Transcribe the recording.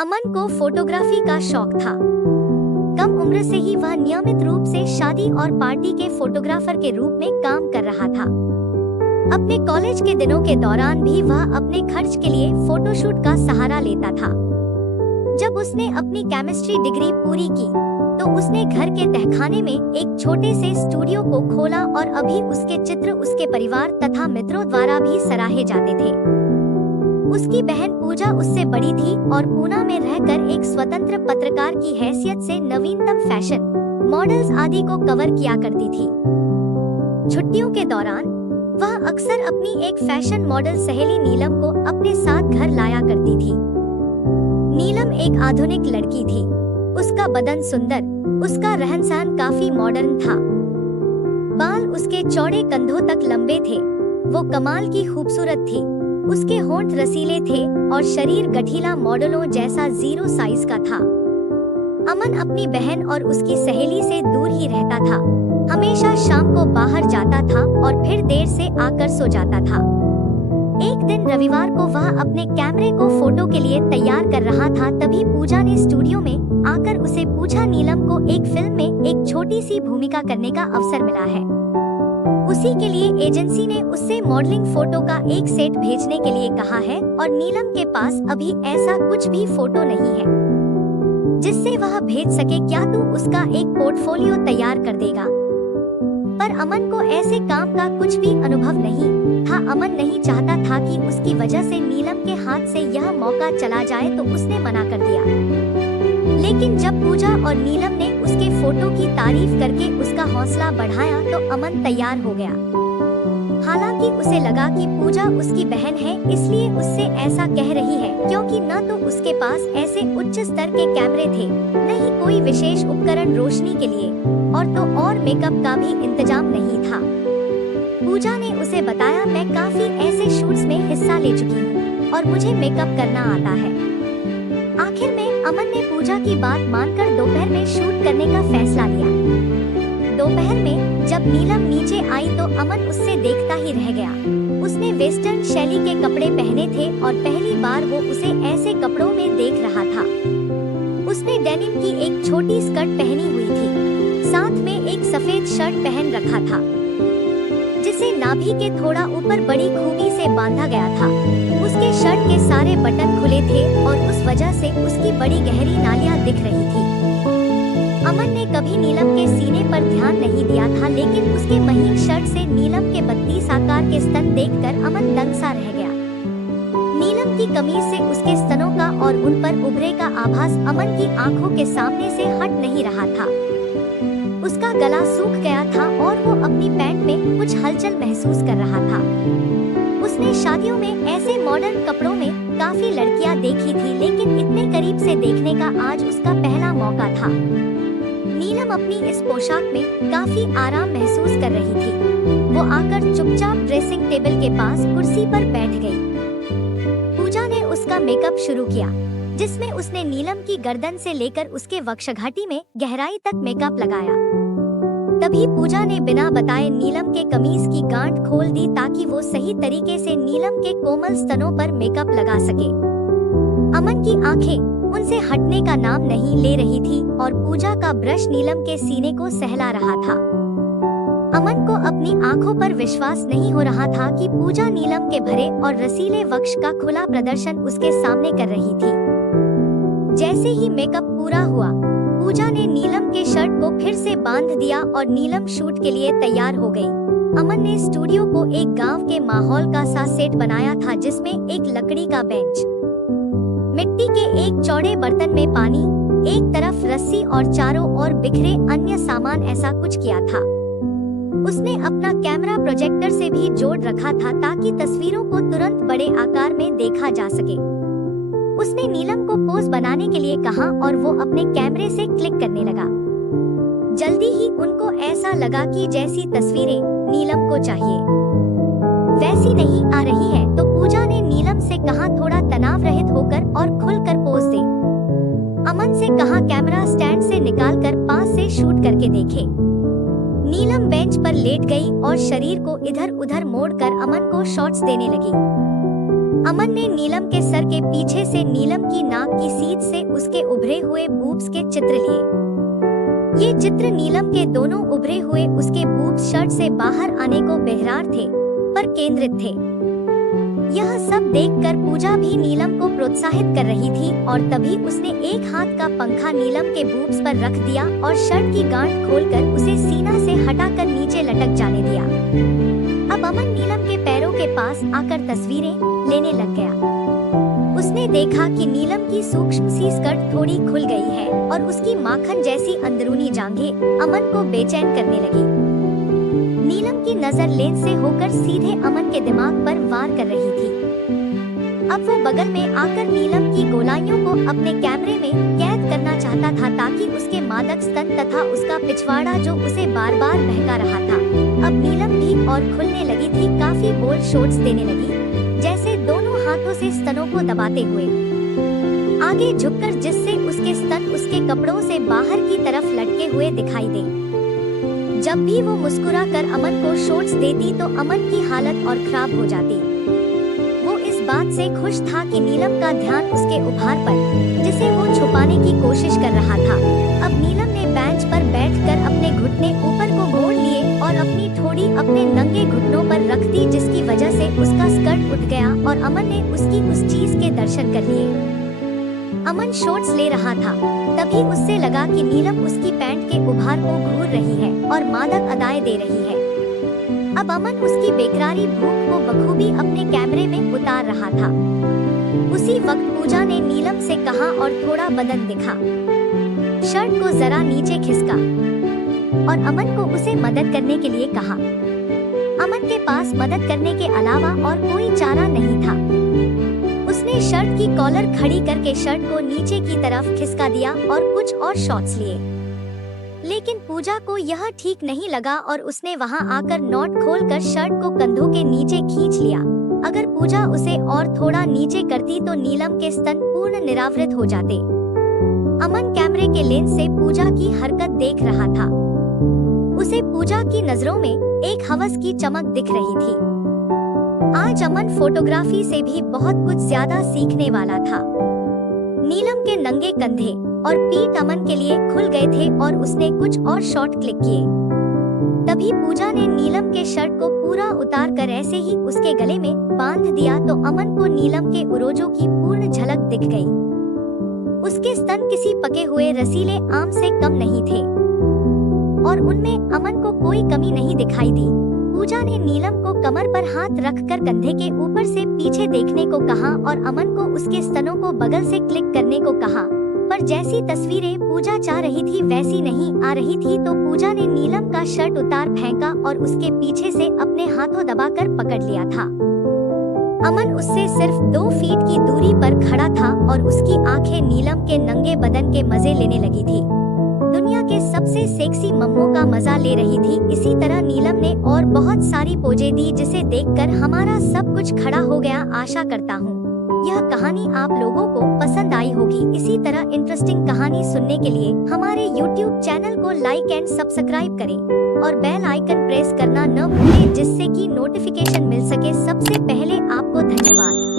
अमन को फोटोग्राफी का शौक था। कम उम्र से ही वह नियमित रूप से शादी और पार्टी के फोटोग्राफर के रूप में काम कर रहा था। अपने कॉलेज के दिनों के दौरान भी वह अपने खर्च के लिए फोटोशूट का सहारा लेता था। जब उसने अपनी केमिस्ट्री डिग्री पूरी की तो उसने घर के तहखाने में एक छोटे से स्टूडियो को खोला और अभी उसके चित्र उसके परिवार तथा मित्रों द्वारा भी सराहे जाते थे। उसकी बहन पूजा उससे बड़ी थी और पूना में रहकर एक स्वतंत्र पत्रकार की हैसियत से नवीनतम फैशन, मॉडल्स आदि को कवर किया करती थी। छुट्टियों के दौरान वह अक्सर अपनी एक फैशन मॉडल सहेली नीलम को अपने साथ घर लाया करती थी। नीलम एक आधुनिक लड़की थी। उसका बदन सुंदर, उसका रहन-सहन काफी मॉडर्न था। बाल उसके चौड़े कंधों तक लंबे थे। वो कमाल की खूबसूरत थी। उसके होंठ रसीले थे और शरीर गठीला मॉडलों जैसा 0 साइज का था। अमन अपनी बहन और उसकी सहेली से दूर ही रहता था। हमेशा शाम को बाहर जाता था और फिर देर से आकर सो जाता था। एक दिन रविवार को वह अपने कैमरे को फोटो के लिए तैयार कर रहा था, तभी पूजा ने स्टूडियो में आकर उसे पूछा, नीलम को एक फिल्म में एक छोटी सी भूमिका करने का अवसर मिला है। उसी के लिए एजेंसी ने उससे मॉडलिंग फोटो का एक सेट भेजने के लिए कहा है और नीलम के पास अभी ऐसा कुछ भी फोटो नहीं है जिससे वह भेज सके। क्या तू उसका एक पोर्टफोलियो तैयार कर देगा? पर अमन को ऐसे काम का कुछ भी अनुभव नहीं था। अमन नहीं चाहता था कि उसकी वजह से नीलम के हाथ से यह मौका चला जाए, तो उसने मना कर दिया। लेकिन जब पूजा और नीलम ने उसके फोटो की तारीफ करके उसका हौसला बढ़ाया तो अमन तैयार हो गया। हालांकि उसे लगा कि पूजा उसकी बहन है इसलिए उससे ऐसा कह रही है, क्योंकि न तो उसके पास ऐसे उच्च स्तर के कैमरे थे, न ही कोई विशेष उपकरण रोशनी के लिए, और तो और मेकअप का भी इंतजाम नहीं था। पूजा ने उसे बताया, मैं काफी ऐसे शूट्स में हिस्सा ले चुकी हूँ और मुझे मेकअप करना आता है। आखिर में अमन ने पूजा की बात मानकर दोपहर में शूट करने का फैसला लिया। दोपहर में जब नीलम नीचे आई तो अमन उससे देखता ही रह गया। उसने वेस्टर्न शैली के कपड़े पहने थे और पहली बार वो उसे ऐसे कपड़ों में देख रहा था। उसने डेनिम की एक छोटी स्कर्ट पहनी हुई थी, साथ में एक सफेद शर्ट पहन रखा था जिसे नाभि के थोड़ा ऊपर बड़ी खूबी से बांधा गया था। उसके शर्ट के सारे बटन खुले थे और उस वजह से उसकी बड़ी गहरी नालियां दिख रही थी। अमन ने कभी नीलम के सीने पर ध्यान नहीं दिया था, लेकिन उसके महीन शर्ट से नीलम के 32 आकार के स्तन देखकर अमन दंग सा रह गया। नीलम की कमीज से उसके स्तनों का और उन पर उभरे का आभास अमन की आंखों के सामने से हट नहीं रहा था। उसका गला सूख गया था और वो अपनी पैंट में कुछ हलचल महसूस कर रहा था। उसने शादियों में ऐसे मॉडर्न कपड़ों में काफी लड़कियां देखी थी, लेकिन इतने करीब से देखने का आज उसका पहला मौका था। नीलम अपनी इस पोशाक में काफी आराम महसूस कर रही थी। वो आकर चुपचाप ड्रेसिंग टेबल के पास कुर्सी पर बैठ गई। पूजा ने उसका मेकअप शुरू किया, जिसमें उसने नीलम की गर्दन से लेकर उसके वक्षघाटी में गहराई तक मेकअप लगाया। तभी पूजा ने बिना बताए नीलम के कमीज की गांठ खोल दी ताकि वो सही तरीके से नीलम के कोमल स्तनों पर मेकअप लगा सके। अमन की आंखें उनसे हटने का नाम नहीं ले रही थी और पूजा का ब्रश नीलम के सीने को सहला रहा था। अमन को अपनी आंखों पर विश्वास नहीं हो रहा था कि पूजा नीलम के भरे और रसीले वक्ष का खुला प्रदर्शन उसके सामने कर रही थी। जैसे ही मेकअप पूरा हुआ, पूजा ने नीलम के शर्ट को फिर से बांध दिया और नीलम शूट के लिए तैयार हो गई। अमन ने स्टूडियो को एक गांव के माहौल का सा सेट बनाया था, जिसमें एक लकड़ी का बेंच, मिट्टी के एक चौड़े बर्तन में पानी, एक तरफ रस्सी और चारों ओर बिखरे अन्य सामान, ऐसा कुछ किया था। उसने अपना कैमरा प्रोजेक्टर से भी जोड़ रखा था ताकि तस्वीरों को तुरंत बड़े आकार में देखा जा सके। उसने नीलम को पोज बनाने के लिए कहा और वो अपने कैमरे से क्लिक करने लगा। जल्दी ही उनको ऐसा लगा कि जैसी तस्वीरें नीलम को चाहिए वैसी नहीं आ रही है, तो पूजा ने नीलम से कहा, थोड़ा तनाव रहित होकर और खुलकर पोज दे। अमन से कहा, कैमरा स्टैंड से निकालकर पास से शूट करके देखे। नीलम बेंच पर लेट गई और शरीर को इधर उधर मोड़कर अमन को शॉट्स देने लगी। अमन ने नीलम के सर के पीछे से नीलम की नाक की सीध से उसके उभरे हुए बूब्स के चित्र लिए। ये चित्र नीलम के दोनों उभरे हुए उसके बूब्स शर्ट से बाहर आने को बेहरार थे, पर केंद्रित थे। यह सब देखकर पूजा भी नीलम को प्रोत्साहित कर रही थी और तभी उसने एक हाथ का पंखा नीलम के बूब्स पर रख दिया और शर्ट की गांठ खोलकर उसे सीना से हटाकर नीचे लटक जाने दिया। अब अमन नीलम के पैरों के पास आकर तस्वीरें लेने लग गया। उसने देखा कि नीलम की सूक्ष्म सी स्कर्ट थोड़ी खुल गई है और उसकी माखन जैसी अंदरूनी जांघें अमन को बेचैन करने लगी। नीलम की नजर लेंस से होकर सीधे अमन के दिमाग पर वार कर रही थी। अब वो बगल में आकर नीलम की गोलाइयों को अपने कैमरे में कैद करना चाहता था ताकि उसके मादक स्तन तथा उसका पिछवाड़ा जो उसे बार बार बहका रहा था, अब नीलम भी और खुलने लगी थी। काफी बोल्ड शॉट्स देने लगी, जैसे दोनों हाथों से स्तनों को दबाते हुए आगे झुककर, जिससे उसके स्तन उसके कपड़ों से बाहर की तरफ लटके हुए दिखाई दे। जब भी वो मुस्कुरा कर अमन को शॉट्स देती तो अमन की हालत और खराब हो जाती। वो इस बात से खुश था कि नीलम का ध्यान उसके उभार पर, जिसे वो छुपाने की कोशिश कर रहा था। अब नीलम ने बेंच पर बैठकर अपने घुटने ऊपर को मोड़ लिए और अपनी ठोड़ी अपने नंगे घुटनों पर रख दी, जिसकी वजह से उसका स्कर्ट उठ गया और अमन ने उसकी उस चीज के दर्शन कर लिए। अमन शॉट्स ले रहा था, तभी उससे लगा कि नीलम उसकी पैंट के उभार को घूर रही है और मादक अदाएं दे रही है। अब अमन उसकी बेकरारी भूख को बखूबी अपने कैमरे में उतार रहा था। उसी वक्त पूजा ने नीलम से कहा और थोड़ा बदन दिखा, शर्ट को जरा नीचे खिसका, और अमन को उसे मदद करने के लिए कहा। अमन के पास मदद करने के अलावा और कोई चारा नहीं था। उसने शर्ट की कॉलर खड़ी करके शर्ट को नीचे की तरफ खिसका दिया और कुछ और शॉट्स लिए, लेकिन पूजा को यह ठीक नहीं लगा और उसने वहां आकर नॉट खोलकर शर्ट को कंधों के नीचे खींच लिया। अगर पूजा उसे और थोड़ा नीचे करती तो नीलम के स्तन पूर्ण निरावृत हो जाते। अमन कैमरे के लेंस से पूजा की हरकत देख रहा था। उसे पूजा की नजरों में एक हवस की चमक दिख रही थी। आज अमन फोटोग्राफी से भी बहुत कुछ ज्यादा सीखने वाला था। नीलम के नंगे कंधे और पीठ अमन के लिए खुल गए थे और उसने कुछ और शॉट क्लिक किए। तभी पूजा ने नीलम के शर्ट को पूरा उतार कर ऐसे ही उसके गले में बांध दिया तो अमन को नीलम के उरोजों की पूर्ण झलक दिख गई। उसके स्तन किसी पके हुए रसीले आम से कम नहीं थे और उनमें अमन को कोई कमी नहीं दिखाई दी। पूजा ने नीलम को कमर पर हाथ रखकर कंधे के ऊपर से पीछे देखने को कहा और अमन को उसके स्तनों को बगल से क्लिक करने को कहा, पर जैसी तस्वीरें पूजा चाह रही थी वैसी नहीं आ रही थी। तो पूजा ने नीलम का शर्ट उतार फेंका और उसके पीछे से अपने हाथों दबाकर पकड़ लिया था। अमन उससे सिर्फ 2 फीट की दूरी पर खड़ा था और उसकी आंखें नीलम के नंगे बदन के मजे लेने लगी थी। दुनिया के सबसे सेक्सी मम्मों का मजा ले रही थी। इसी तरह नीलम ने और बहुत सारी पोजें दी, जिसे देखकर हमारा सब कुछ खड़ा हो गया। आशा करता हूँ यह कहानी आप लोगों को पसंद आई होगी। इसी तरह इंटरेस्टिंग कहानी सुनने के लिए हमारे YouTube चैनल को लाइक एंड सब्सक्राइब करें और बेल आइकन प्रेस करना न भूलें, जिससे कि नोटिफिकेशन मिल सके सबसे पहले आपको। धन्यवाद।